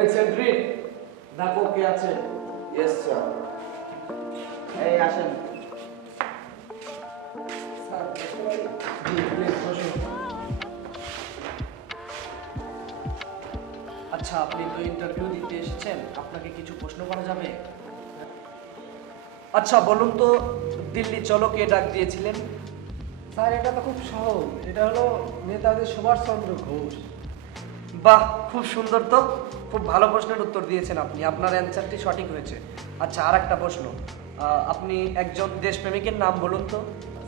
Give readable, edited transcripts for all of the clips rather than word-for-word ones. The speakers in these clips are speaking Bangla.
এই সেন্ট্রি দেখো কে আছে। Yes sir. এই আসেন। স্যার জি প্লিজ বসুন। আচ্ছা, আপনি তো ইন্টারভিউ দিতে এসেছেন, আপনাকে কিছু প্রশ্ন করা যাবে? আচ্ছা বলুন তো, দিল্লি চলো কে ডাক দিয়েছিলেন? স্যার এটা তো খুব সহজ, এটা হলো নেতাজি সুভাষচন্দ্র ঘোষ। বাহ, খুব সুন্দর তো, খুব ভালো প্রশ্নের উত্তর দিয়েছেন আপনি, আপনার অ্যান্সারটি সঠিক হয়েছে। আচ্ছা, আর একটা প্রশ্ন, আপনি একজন দেশপ্রেমিকের নাম বলুন তো।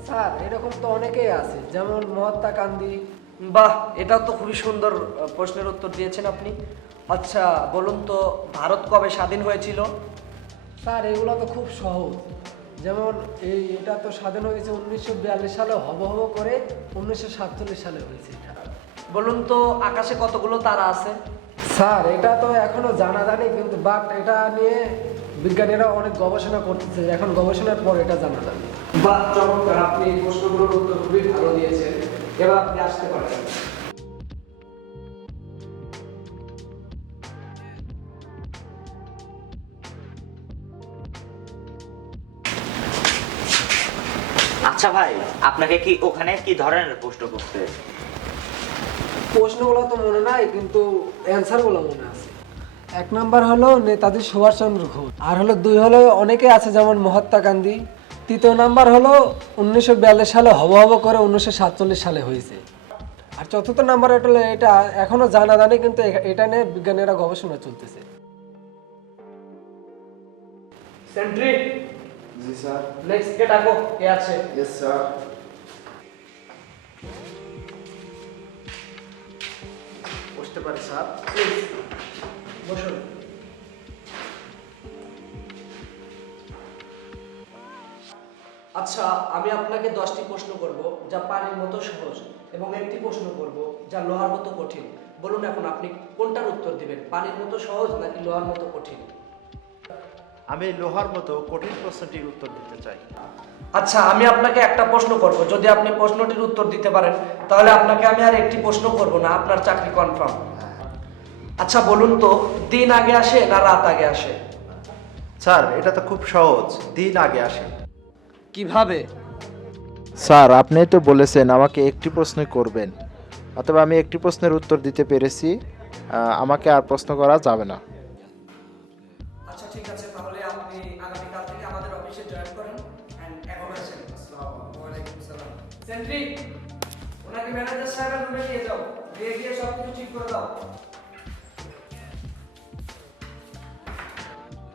স্যার এরকম তো অনেকেই আছে, যেমন মহাত্মা গান্ধী। বাহ, এটাও তো খুবই সুন্দর প্রশ্নের উত্তর দিয়েছেন আপনি। আচ্ছা বলুন তো, ভারত কবে স্বাধীন হয়েছিল? স্যার এগুলো তো খুব সহজ, যেমন এটা তো স্বাধীন হয়েছে 1942 সালে, হব করে 1947 সালে হয়েছে এটা। বলুন তো, আকাশে কতগুলো তারা আছে? স্যার এটা তো এখনো জানা জানি, কিন্তু বাট এটা নিয়ে বিজ্ঞানীরা অনেক গবেষণা করতেছে, এখন গবেষণার পর এটা জানা যাবে। বাহ, চমৎকার, আপনি এই প্রশ্নগুলোর উত্তর খুবই ভালো দিয়েছেন। এবার আপনি আসতে পারেন। আচ্ছা ভাই, আপনাকে কি ওখানে কি ধরনের প্রশ্ন করতে? প্রশ্নগুলো তো মনে নাই, কিন্তু অ্যান্সারগুলো মনে আছে। 1 নাম্বার হলো নেতাজি সুভাষচন্দ্র ঘোষ, আর হলো 2 হলো অনেকে আছে যেমন মহাত্মা গান্ধী। 3 নাম্বার হলো 1942 সালে হব করে 1947 সালে হয়েছে। আর 4 নাম্বার হলো এটা এখনো জানা জানি, কিন্তু এটা নিয়ে বিজ্ঞানীরা গবেষণা চলতেছে। সেন্ট্রি, জি স্যার। নেক্সট কে ডাকো, কে আছে? Yes sir. বসতে পারি স্যার, প্লিজ বসুন। আচ্ছা, আমি আপনাকে 10টি প্রশ্ন করব যা পানির মতো সহজ, এবং একটি প্রশ্ন করব যা লোহার মতো কঠিন। বলুন এখন আপনি কোনটার উত্তর দিবেন, পানির মতো সহজ নাকি লোহার মতো কঠিন? আমি লোহার মতো কঠিন প্রশ্নটির উত্তর দিতে চাই। আচ্ছা, আমি আপনাকে একটা প্রশ্ন করব, যদি আপনি প্রশ্নটির উত্তর দিতে পারেন তাহলে আপনাকে আমি আর একটি প্রশ্ন করব না, আপনার চাকরি কনফার্ম। আচ্ছা বলুন তো, দিন আগে আসে না রাত আগে আসে? স্যার এটা তো খুব সহজ, দিন আগে আসে। কিভাবে? স্যার আপনি তো বলেছেন আমাকে একটি প্রশ্নই করবেন, অথবা আমি একটি প্রশ্নের উত্তর দিতে পেরেছি, আমাকে আর প্রশ্ন করা যাবে না। আচ্ছা ঠিক আছে, তাহলে আপনি আগামীকাল থেকে আমাদের অফিসে জয়েন করেন এন্ড এখন আসেন। আসসালামু আলাইকুম। সালাম। সেন্ট্রি, ওনাকে ম্যানেজার সাহেবের রুমে নিয়ে যাও, দিয়ে গিয়ে সবকিছু ঠিক করে দাও।